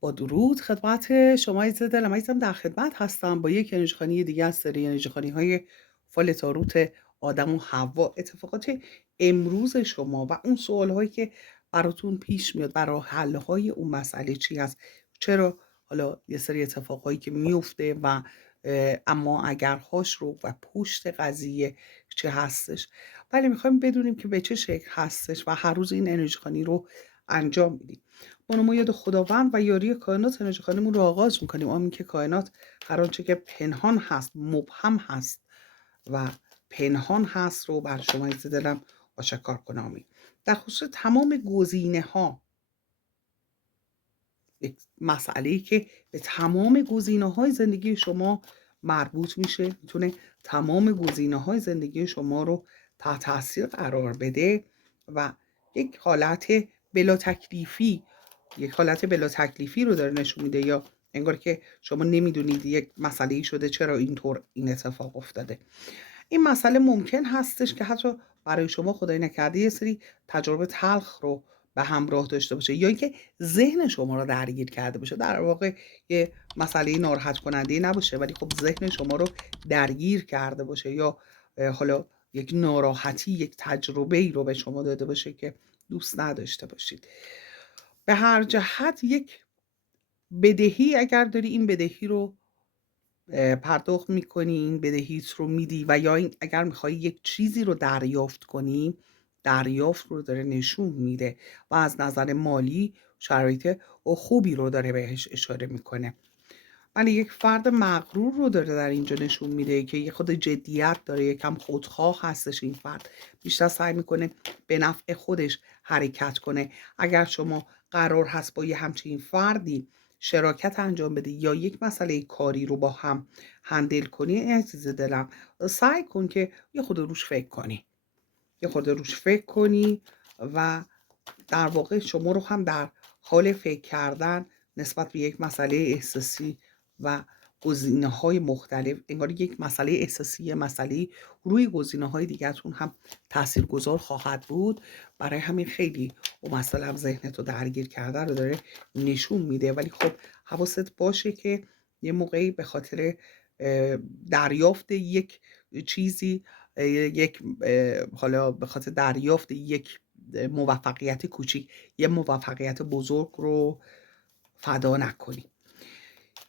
با درود خدمت شما عزیز دلم. عزیزم در خدمت هستم با یک انرژیخوانی دیگه از سری انرژیخوانی‌های فال تاروت آدم و حوا. اتفاقات امروز شما و اون سوال‌هایی که براتون پیش میاد، برای حل‌های اون مسئله چی هست؟ چرا حالا یه سری اتفاقایی که میفته و اما اگرهاش رو و پشت قضیه چه هستش. ولی میخوایم بدونیم که به چه شکل هستش و هر روز این انرژیخوانی رو انجام میدیم. با نمایاد خداوند و یاری کائنات انرژی خانیمون رو آغاز میکنیم. آمین که کائنات هر آنچه که پنهان هست، مبهم هست و پنهان هست رو بر شما عزیز دلم آشکار کنه. آمین. در خصوص تمام گزینه ها، یک مسئله‌ای که به تمام گزینه‌های زندگی شما مربوط میشه، میتونه تمام گزینه‌های زندگی شما رو تحت تاثیر قرار بده و یک حالت بلا تکلیفی یک حالت بلا تکلیفی رو داره نشون میده، یا انگار که شما نمیدونید یک مسئله‌ای شده چرا اینطور این اتفاق افتاده. این مسئله ممکن هستش که حتی برای شما خدای نکرده یه سری تجربه تلخ رو به همراه داشته باشه، یا اینکه ذهن شما رو درگیر کرده باشه. در واقع یه مسئله ناراحت کننده نباشه، ولی خب ذهن شما رو درگیر کرده باشه، یا حالا یک ناراحتی، یک تجربه ای رو به شما داده باشه که دوست نداشته باشید. به هر جهت یک بدهی اگر داری، این بدهی رو پرداخت می‌کنی، این بدهیت رو میدی، و یا این اگر می‌خوای یک چیزی رو دریافت کنی، دریافت رو داره نشون میده و از نظر مالی شرایط خوبی رو داره بهش اشاره میکنه. ولی یک فرد مغرور رو داره در اینجا نشون میده که یه خود جدیت داره، یکم خودخواه هستش. این فرد بیشتر سعی میکنه به نفع خودش حرکت کنه. اگر شما قرار هست با یه همچین فردی شراکت انجام بدی یا یک مسئله کاری رو با هم هندل کنی، عزیز دلم سعی کن که یه خود روش فکر کنی، یه خورده روش فکر کنی و در واقع شما رو هم در حال فکر کردن نسبت به یک مسئله احساسی و گزینه‌های مختلف، انگار یک مسئله احساسی، یه مسئله روی گزینه‌های دیگه‌تون هم تاثیرگذار خواهد بود. برای همین خیلی اون مسئله هم ذهنتو درگیر کرده رو داره نشون میده. ولی خب حواست باشه که یه موقعی به خاطر دریافت یک چیزی، یک حالا به خاطر دریافت یک موفقیت کوچیک، یه موفقیت بزرگ رو فدا نکنی.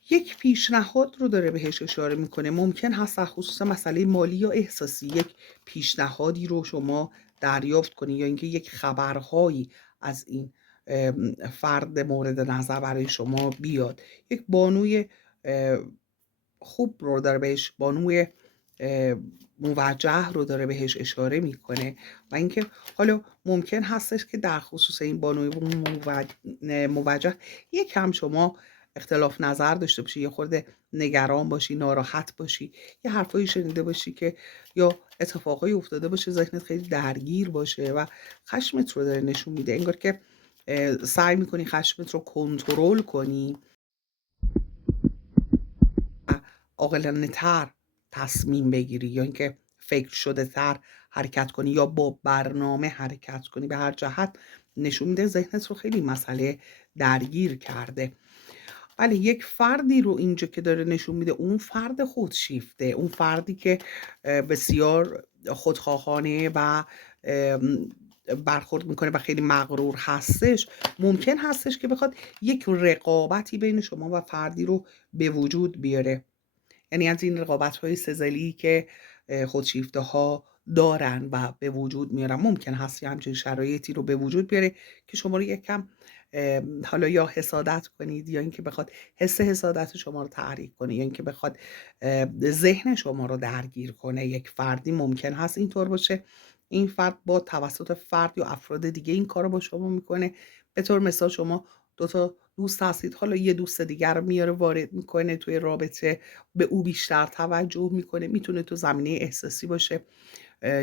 یک پیشنهاد رو داره بهش اشاره میکنه. ممکن هست در خصوص مسئله مالی یا احساسی یک پیشنهادی رو شما دریافت کنی، یا اینکه یک خبرهایی از این فرد مورد نظر برای شما بیاد. یک بانوی اه، خوب رو داره بهش، بانوی اه، موجه رو داره بهش اشاره میکنه. و اینکه حالا ممکن هستش که در خصوص این بانوی موجه یکم شما اختلاف نظر داشته باشی، یه خورده نگران باشی، ناراحت باشی، یه حرفایی شنیده باشی که یا اتفاقایی افتاده باشه ذهنت خیلی درگیر باشه و خشمت رو داره نشون میده. انگار که سعی میکنی خشمت رو کنترل کنی و عاقلانه تر تصمیم بگیری، یا اینکه فکر شده تر حرکت کنی یا با برنامه حرکت کنی. به هر جهت نشون میده ذهنت رو خیلی مسئله درگیر کرده. ولی یک فردی رو اینجا که داره نشون میده، اون فرد خودشیفته، اون فردی که بسیار خودخواهانه و برخورد میکنه و خیلی مغرور هستش، ممکن هستش که بخواد یک رقابتی بین شما و فردی رو به وجود بیاره. یعنی از این رقابت‌های سه‌ذیلی که خودشیفته‌ها دارن و به وجود میارن، ممکن هست یه همچین شرایطی رو به وجود بیاره که شما رو یکم حالا یا حسادت کنید، یا اینکه بخواد حس حسادت شما رو تحریک کنه، یا اینکه بخواد ذهن شما رو درگیر کنه. یک فردی ممکن هست اینطور باشه. این فرد با توسط فرد یا افراد دیگه این کار رو با شما میکنه. به طور مثال شما دو تا دوست هستید، حالا یه دوست دیگر رو میاره وارد میکنه توی رابطه، به او بیشتر توجه میکنه. میتونه تو زمینه احساسی باشه،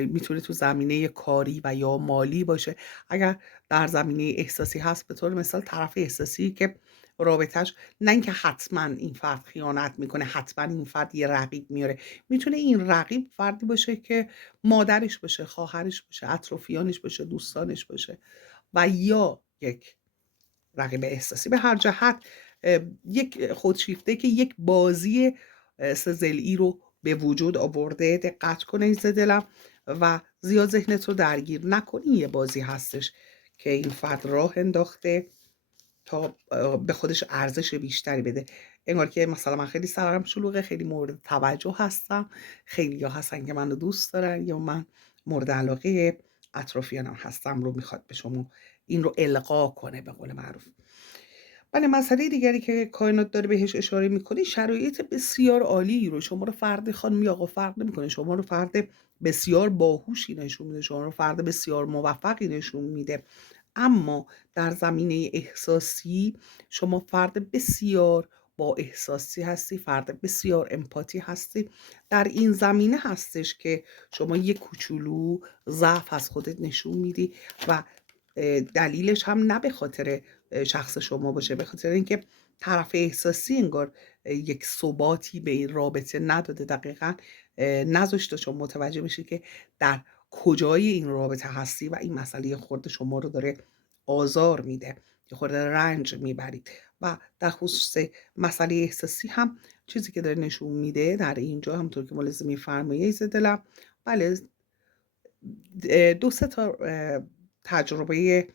میتونه تو زمینه کاری و یا مالی باشه. اگر در زمینه احساسی هست، به طور مثال طرف احساسی که رابطش، نه اینکه حتما این فرد خیانت میکنه، حتما این فرد یه رقیب میاره. میتونه این رقیب فردی باشه که مادرش باشه، خواهرش باشه، اطرافیانش باشه، دوستانش باشه، و یا یک رقیب احساسی. به هر جهت یک خودشیفته که یک بازی سه‌ضلعی رو به وجود آورده. دقت کن عزیز دلم و زیاد ذهنت رو درگیر نکنی. یه بازی هستش که این فرد راه انداخته تا به خودش ارزش بیشتری بده. انگار که مثلا من خیلی سرم شلوغه، خیلی مورد توجه هستم، خیلی‌ها هستن که منو دوست دارن یا من مورد علاقه اطرافیانم هستم رو میخواد به شما این رو القا کنه به قول معروف. بله، مسئله دیگری که کائنات داره بهش اشاره میکنه، شرایط بسیار عالی رو شما رو فرد خانم یا آقا فرق نمیکنه، شما رو فرد بسیار باهوشی نشون میده، شما رو فرد بسیار موفقی نشون میده. اما در زمینه احساسی شما فرد بسیار با احساسی هستی، فرد بسیار امپاتی هستی. در این زمینه هستش که شما یک کوچولو ضعف از خودت نشون میدی و دلیلش هم نه به خاطر شخص شما باشه، به خاطر اینکه طرف احساسی انگار یک ثباتی به این رابطه نداده، دقیقا نذاشته شما متوجه بشی که در کجای این رابطه هستی و این مسئله خورده شما رو داره آزار میده، یه خورده رنج میبرید. و در خصوص مسئله احساسی هم چیزی که داره نشون میده در اینجا، همونطور که ملاحظه میفرمایید دلم، بله، دو سه تا تجربه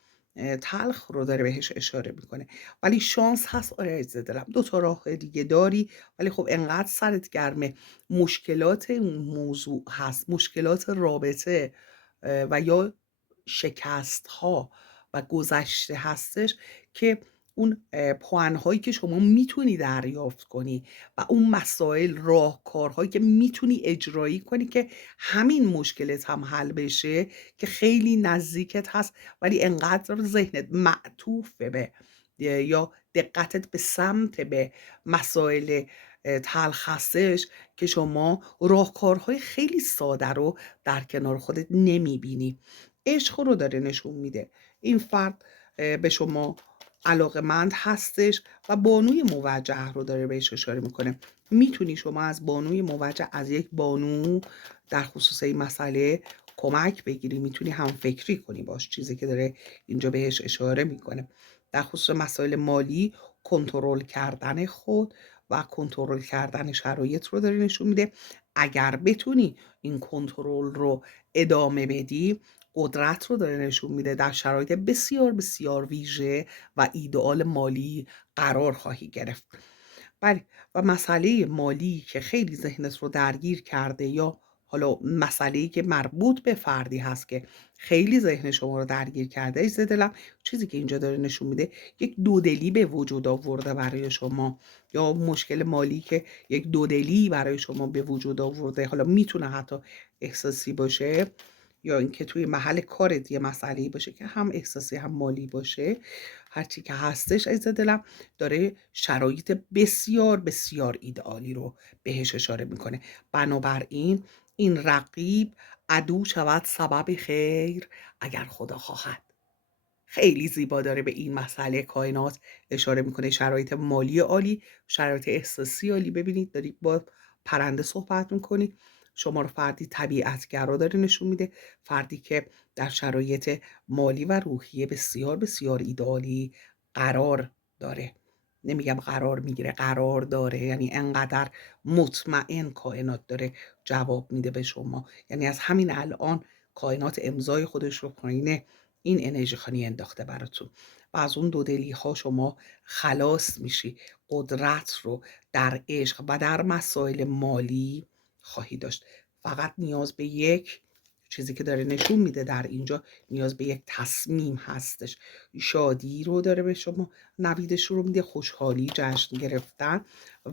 تلخ رو داره بهش اشاره میکنه. ولی شانس هست آره عزیز دلم، دو تا راه دیگه داری. ولی خب انقدر سرت گرمه، مشکلات اون موضوع هست، مشکلات رابطه و یا شکست ها و گذشته هستش که اون پوان هایی که شما میتونی دریافت کنی و اون مسائل راهکارهایی که میتونی اجرایی کنی که همین مشکلت هم حل بشه، که خیلی نزدیکت هست ولی انقدر ذهنت معطوفه به یا دقتت به سمت به مسائل تلخ هستش که شما راهکارهای خیلی ساده رو در کنار خودت نمیبینی. عشق رو داره نشون میده. این فرد به شما علاقمند هستش و بانوی موجه رو داره بهش اشاره میکنه. میتونی شما از بانوی موجه، از یک بانو در خصوص این مسئله کمک بگیری، میتونی هم فکری کنی باش، چیزی که داره اینجا بهش اشاره میکنه. در خصوص مسائل مالی، کنترل کردن خود و کنترل کردن شرایط رو داره نشون میده. اگر بتونی این کنترل رو ادامه بدی، قدرت رو داره نشون میده، در شرایط بسیار بسیار ویژه و ایدئال مالی قرار خواهی گرفت. بله، و مسئله مالی که خیلی ذهنت رو درگیر کرده یا حالا مسئله‌ای که مربوط به فردی هست که خیلی ذهن شما رو درگیر کرده عزیز دلم، چیزی که اینجا داره نشون میده یک دودلی به وجود آورده برای شما، یا مشکل مالی که یک دودلی برای شما به وجود آورده. حالا میتونه حتی احساسی باشه یا اینکه توی محل کارت یه مسئله‌ای باشه که هم احساسی هم مالی باشه. هرچی که هستش عزیز دلم داره شرایط بسیار بسیار ایدئالی رو بهش اشاره میکنه. بنابراین این رقیب عدو شود سبب خیر اگر خدا خواهد. خیلی زیبا داره به این مسئله کائنات اشاره میکنه. شرایط مالی عالی، شرایط احساسی عالی. ببینید دارید با پرنده صحبت میکنید، شما رو فردی طبیعتگرا داره نشون میده، فردی که در شرایط مالی و روحی بسیار بسیار ایدئالی قرار داره. نمیگم قرار میگیره، قرار داره. یعنی انقدر مطمئن کائنات داره جواب میده به شما. یعنی از همین الان کائنات امضای خودش رو پایین این انرژی خانی انداخته براتون و از اون دودلی ها شما خلاص میشی. قدرت رو در عشق و در مسائل مالی خواهی داشت. فقط نیاز به یک چیزی که داره نشون میده در اینجا، نیاز به یک تصمیم هستش. شادی رو داره به شما نویدش رو میده، خوشحالی، جشن گرفتن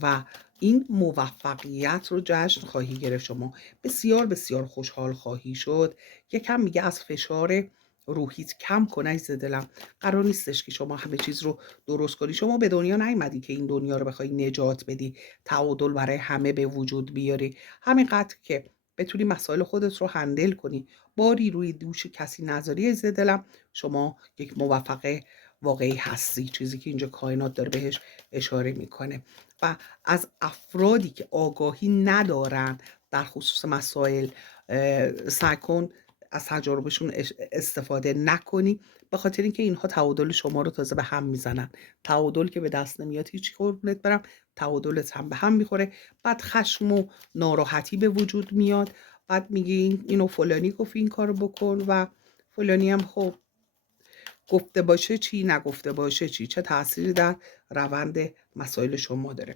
و این موفقیت رو جشن خواهی گرفت. شما بسیار بسیار خوشحال خواهی شد. یکم میگه از فشار روحیت کم کن عزیز دلم. قرار نیستش که شما همه چیز رو درست کنی. شما به دنیا نیومدی که این دنیا رو بخوای نجات بدی، تعادل برای همه به وجود بیاری. همینقدر که بتونی مسائل خودت رو هندل کنی، باری روی دوش کسی نذاری عزیز دلم، شما یک موفق واقعی هستی. چیزی که اینجا کائنات داره بهش اشاره میکنه. و از افرادی که آگاهی ندارن در خصوص مسائل، سعی کن از تجاربشون استفاده نکنی، به خاطر اینکه اینها تعادل شما رو تازه به هم میزنن. تعادل که به دست نمیاد هیچ، قربونت برم، تعادلت هم به هم میخوره. بعد خشم و ناراحتی به وجود میاد، بعد میگی اینو فلانی گفت این کارو بکن و فلانی هم خب گفته باشه چی، نگفته باشه چی، چه تأثیری در روند مسائل شما داره.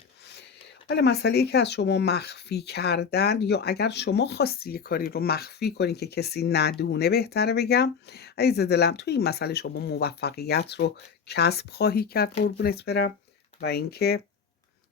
ولی مسئله ای که از شما مخفی کردن، یا اگر شما خواستی یه کاری رو مخفی کنی که کسی ندونه، بهتره بگم عزیز دلم، توی این مسئله شما موفقیت رو کسب خواهی کرد قربونت برم، و اینکه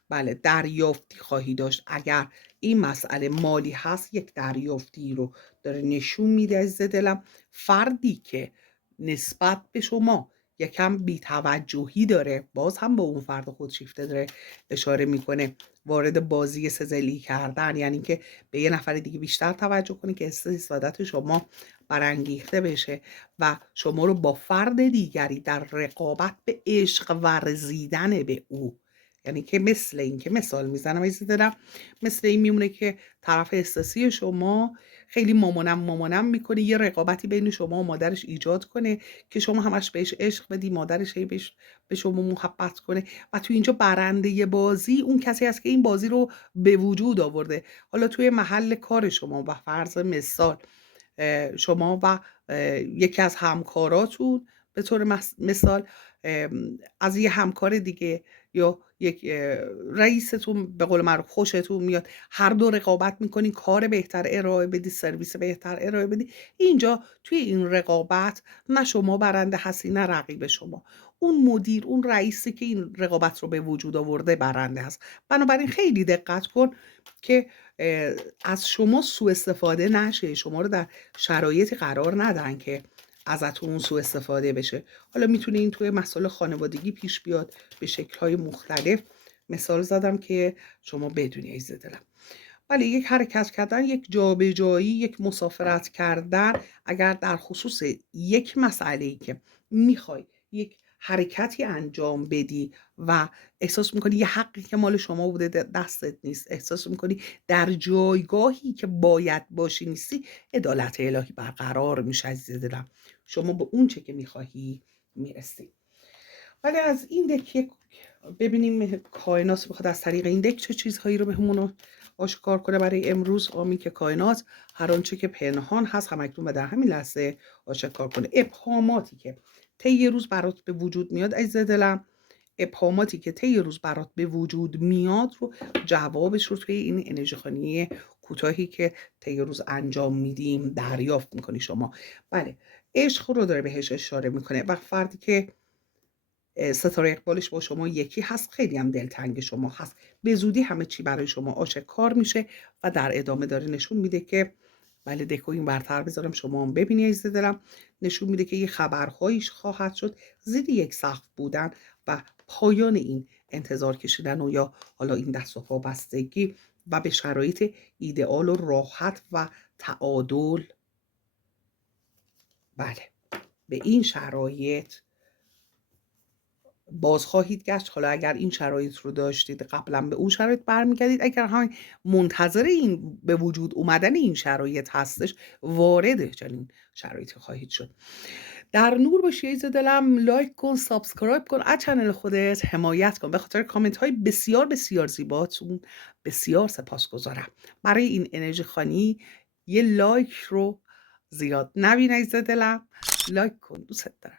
بله دریافتی خواهی داشت. اگر این مسئله مالی هست، یک دریافتی رو داره نشون میده عزیز دلم. فردی که نسبت به شما یکم بی‌توجهی داره، باز هم به اون فرد خودشیفته داره اشاره میکنه، وارد بازی سزلی کردن، یعنی که به یه نفر دیگه بیشتر توجه کنه که استعداد شما برانگیخته بشه و شما رو با فرد دیگری در رقابت به عشق ورزیدن به او، یعنی که مثل این که مثال میزنم عزیز دلم، مثل این میمونه که طرف احساسی شما خیلی مامانم میکنه، یه رقابتی بین شما و مادرش ایجاد کنه که شما همش بهش عشق بدی، مادرش هی به شما محبت کنه، و تو اینجا برنده بازی اون کسی است که این بازی رو به وجود آورده. حالا توی محل کار شما و فرض مثال شما و یکی از همکاراتون به طور مثال از یه همکار دیگه یا یک رئیستون به قول معروف خوشتون میاد، هر دو رقابت میکنین کار بهتر ارائه بدی، سرویس بهتر ارائه بدی. اینجا توی این رقابت نه شما برنده هستی نه رقیب شما، اون مدیر، اون رئیسی که این رقابت رو به وجود آورده برنده هست. بنابراین خیلی دقت کن که از شما سوء استفاده نشه، شما رو در شرایطی قرار ندن که ازتون سوء استفاده بشه. حالا میتونه این توی مسائل خانوادگی پیش بیاد به شکل‌های مختلف، مثال زدم که شما بدونی عزیز دلم. ولی یک حرکت کردن، یک جابجایی، یک مسافرت کردن، اگر در خصوص یک مسئله‌ای که میخوای یک حرکتی انجام بدی و احساس میکنی یه حقی که مال شما بوده دستت نیست، احساس میکنی در جایگاهی که باید باشی نیستی، عدالت الهی برقرار میشه عزیز دلم، شما به اون چه که میخواهی میرسی. ولی از این دک ببینیم کائنات بخواد از طریق این دک چه چیزهایی رو بهمون آشکار کنه برای امروز. آمین که کائنات هر آنچه که پنهان هست همکنون و در همین لحظه آشکار کنه. ابهاماتی که طی روز برات به وجود میاد عزیز دلم، ابهاماتی که طی روز برات به وجود میاد رو جوابش رو توی این انرژی خانی کوتاهی که طی روز انجام میدیم دریافت میکنی شما. بله عشق رو داره بهش اشاره میکنه و فردی که ستاره اقبالش با شما یکی هست، خیلی هم دلتنگ شما هست، به زودی همه چی برای شما آشکار میشه و در ادامه داره نشون میده که بله دکو این برتر بذارم شما هم ببینی عزیز دلم، نشون میده که یه خبرهایش خواهد شد زیر یک سقف بودن و پایان این انتظار کشیدن و یا حالا این دست و پا بستگی و به شرایط ایدئال و راحت و تعادل. بله به این شرایط باز خواهید گشت. حالا اگر این شرایط رو داشتید قبلا به اون شرایط برمیگردید، اگر همین منتظر این به وجود اومدن این شرایط هستش، وارد چنین شرایطی خواهید شد. در نور باشی عزیز دلم، لایک کن، سابسکرایب کن، از چنل خودت حمایت کن. به خاطر کامنت های بسیار بسیار زیباتون بسیار سپاسگزارم. برای این انرژی خانی یه لایک رو زیاد نبین عزیز دلم، لایک کن، دوست دارم.